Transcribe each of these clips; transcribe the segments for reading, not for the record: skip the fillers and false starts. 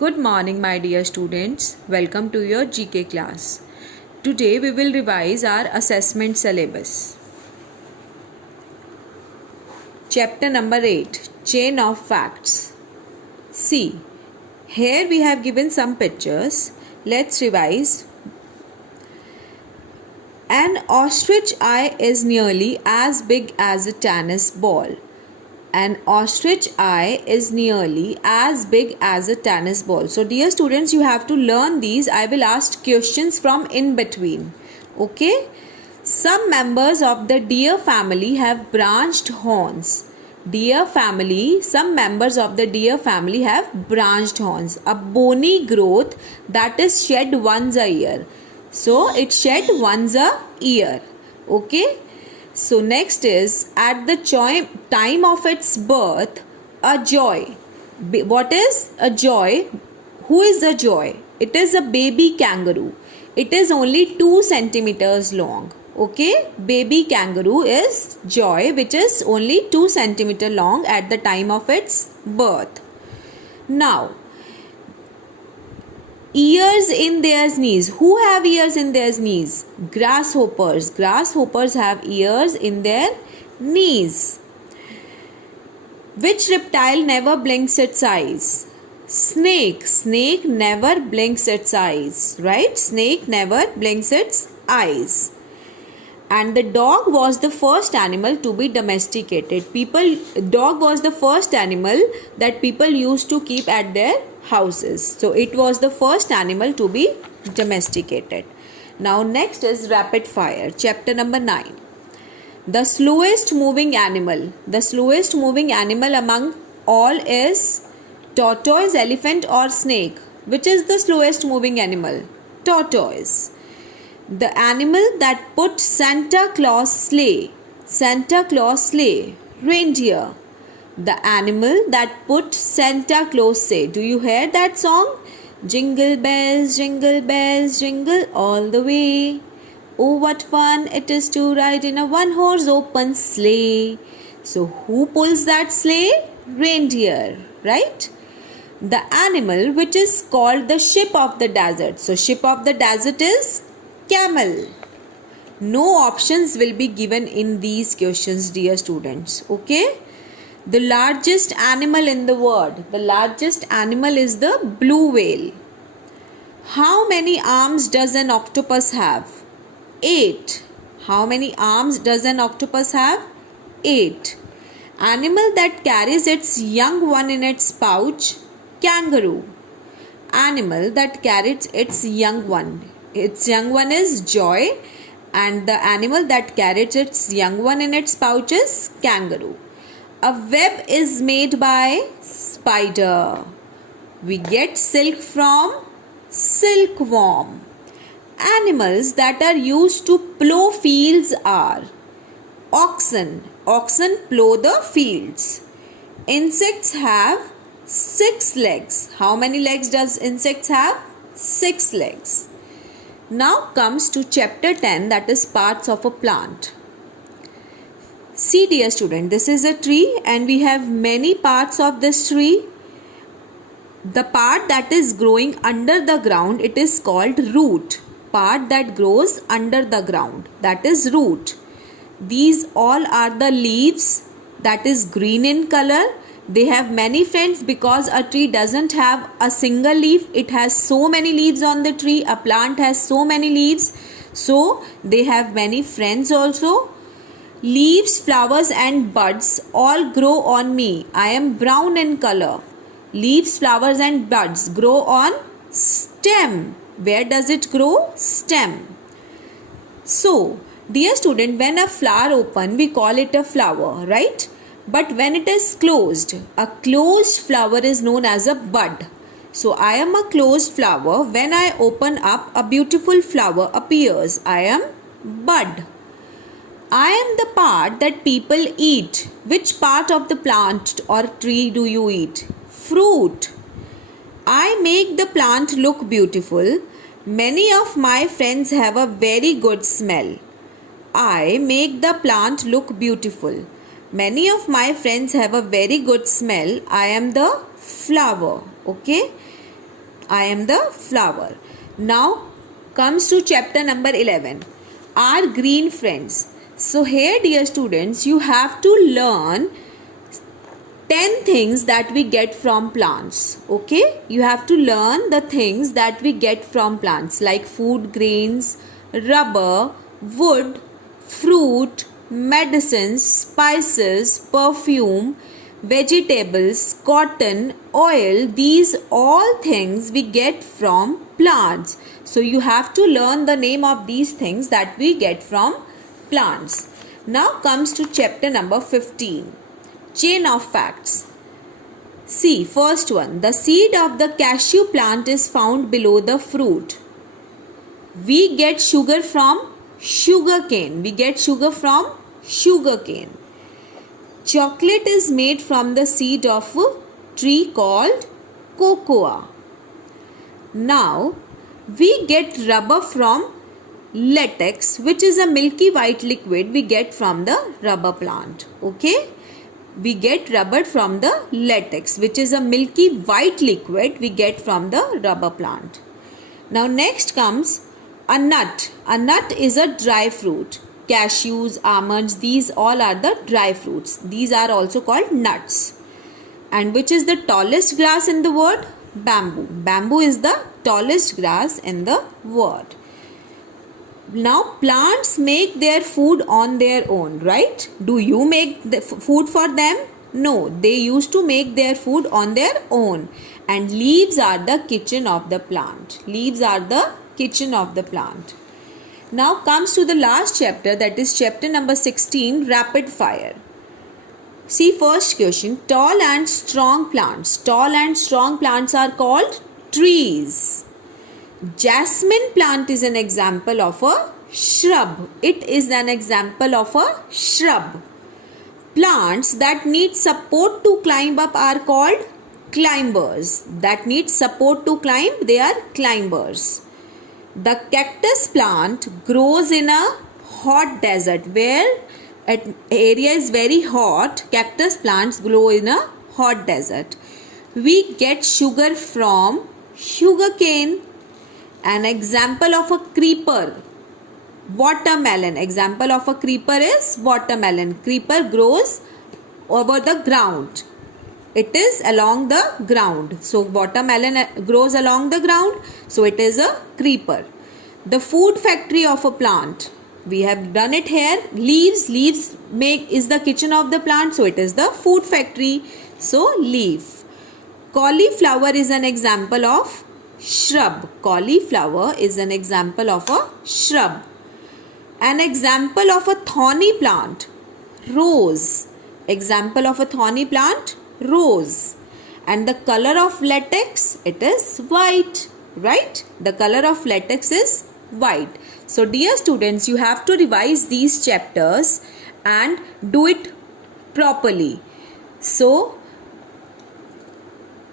Good morning, my dear students. Welcome to your GK class. Today we will revise our assessment syllabus. Chapter number 8, Chain of Facts. See, here we have given some pictures. Let's revise. An ostrich eye is nearly as big as a tennis ball. An ostrich eye is nearly as big as a tennis ball. So dear students, you have to learn these. I will ask questions from in between. Okay? Some members of the deer family have branched horns. Deer family, some members of the deer family have branched horns. A bony growth that is shed once a year. So it shed once a year. Okay? So next is, at the time of its birth, a joy. What is a joy? Who is a joy? It is a baby kangaroo. It is only 2 centimeters long. Okay, baby kangaroo is joy, which is only 2 centimeters long at the time of its birth. Now, ears in their knees. Who have ears in their knees? Grasshoppers. Grasshoppers have ears in their knees. Which reptile never blinks its eyes? Snake. Snake never blinks its eyes. Right? Snake never blinks its eyes. And the dog was the first animal to be domesticated. Dog was the first animal that people used to keep at their houses. So it was the first animal to be domesticated. Now next is rapid fire. Chapter number 9. The slowest moving animal. The slowest moving animal among all is tortoise, elephant or snake. Which is the slowest moving animal? Tortoise. The animal that put Santa Claus sleigh. Santa Claus sleigh. Reindeer. The animal that put Santa Claus sleigh. Do you hear that song? Jingle bells, jingle all the way. Oh, what fun it is to ride in a one-horse open sleigh. So who pulls that sleigh? Reindeer, right? The animal which is called the ship of the desert. So ship of the desert is camel. No options will be given in these questions, dear students. Okay? The largest animal in the world. The largest animal is the blue whale. How many arms does an octopus have? 8. How many arms does an octopus have? 8. Animal that carries its young one in its pouch? Kangaroo. Animal that carries its young one. Its young one is joy, and the animal that carries its young one in its pouch is kangaroo. A web is made by spider. We get silk from silkworm. Animals that are used to plow fields are oxen. Oxen plow the fields. Insects have 6 legs. How many legs does insects have? 6 legs. Now comes to chapter 10, that is parts of a plant. See dear student, this is a tree and we have many parts of this tree. The part that is growing under the ground, it is called root. Part that grows under the ground, that is root. These all are the leaves, that is green in color. They have many friends because a tree doesn't have a single leaf. It has so many leaves on the tree. A plant has so many leaves. So they have many friends also. Leaves, flowers and buds all grow on me. I am brown in color. Leaves, flowers and buds grow on stem. Where does it grow? Stem. So, dear student, when a flower opens, we call it a flower, right? But when it is closed, a closed flower is known as a bud. So, I am a closed flower. When I open up, a beautiful flower appears. I am bud. I am the part that people eat. Which part of the plant or tree do you eat? Fruit. I make the plant look beautiful. Many of my friends have a very good smell. I make the plant look beautiful. Many of my friends have a very good smell. I am the flower. Okay. I am the flower. Now comes to chapter number 11. Our green friends. So here, dear students, you have to learn 10 things that we get from plants. Okay, you have to learn the things that we get from plants, like food grains, rubber, wood, fruit, medicines, spices, perfume, vegetables, cotton, oil. These all things we get from plants. So you have to learn the name of these things that we get from plants. Now comes to chapter number 15. Chain of facts. See, first one. The seed of the cashew plant is found below the fruit. We get sugar from sugar cane. We get sugar from sugar cane. Chocolate is made from the seed of a tree called cocoa. Now, we get rubber from latex, which is a milky white liquid we get from the rubber plant. Okay? We get rubber from the latex, which is a milky white liquid we get from the rubber plant. Now next comes a nut. A nut is a dry fruit. Cashews, almonds, these all are the dry fruits. These are also called nuts. And which is the tallest grass in the world? Bamboo. Bamboo is the tallest grass in the world. Now plants make their food on their own, right? Do you make the food for them? No, they used to make their food on their own. And leaves are the kitchen of the plant. Leaves are the kitchen of the plant. Now comes to the last chapter, that is chapter number 16, rapid fire. See, first question, tall and strong plants. Tall and strong plants are called trees. Jasmine plant is an example of a shrub. It is an example of a shrub. Plants that need support to climb up are called climbers. That need support to climb, they are climbers. The cactus plant grows in a hot desert where an area is very hot. Cactus plants grow in a hot desert. We get sugar from sugar cane. An example of a creeper, watermelon. Example of a creeper is watermelon. Creeper grows over the ground. It is along the ground. So watermelon grows along the ground. So it is a creeper. The food factory of a plant. We have done it here. Leaves is the kitchen of the plant. So it is the food factory. So leaf. Cauliflower is an example of shrub. Cauliflower is an example of a shrub. An example of a thorny plant, rose. Example of a thorny plant, rose. And the color of latex, it is white, right? The color of latex is white. So dear students, you have to revise these chapters and do it properly. So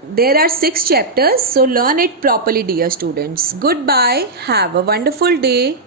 there are 6 chapters, so learn it properly, dear students. Goodbye. Have a wonderful day.